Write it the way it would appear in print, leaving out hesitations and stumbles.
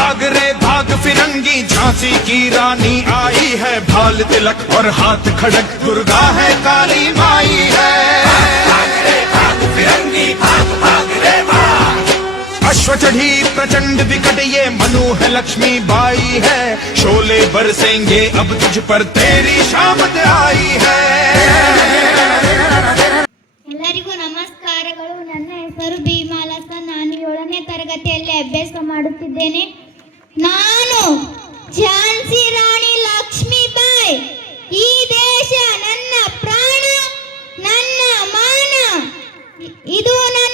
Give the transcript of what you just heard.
भाग रे भाग फिरंगी, झांसी की रानी आई है, भाल तिलक और हाथ खड़क, दुर्गा है काली माई है। भाग रे भाग फिरंगी, भाग भाग रे भाग। अश्व चढ़ी प्रचंड विकट ये मनु है, लक्ष्मी बाई है, शोले बरसेंगे अब तुझ पर, तेरी शामत आई है। ಎಲ್ಲರಿಗೂ ನಮಸ್ಕಾರಗಳು. ನನ್ನ ಹೆಸರು ಭೀಮಾಲಸ. ನಾನು 7ನೇ ತರಗತಿಯಲ್ಲಿ ಅಭ್ಯಾಸ ಮಾಡುತ್ತಿದ್ದೇನೆ. ನಾನು ಝಾನ್ಸಿ ರಾಣಿ ಲಕ್ಷ್ಮೀಬಾಯಿ. ಈ ದೇಶ ನನ್ನ ಪ್ರಾಣ, ನನ್ನ ಮಾನ, ಇದು ನನ್ನ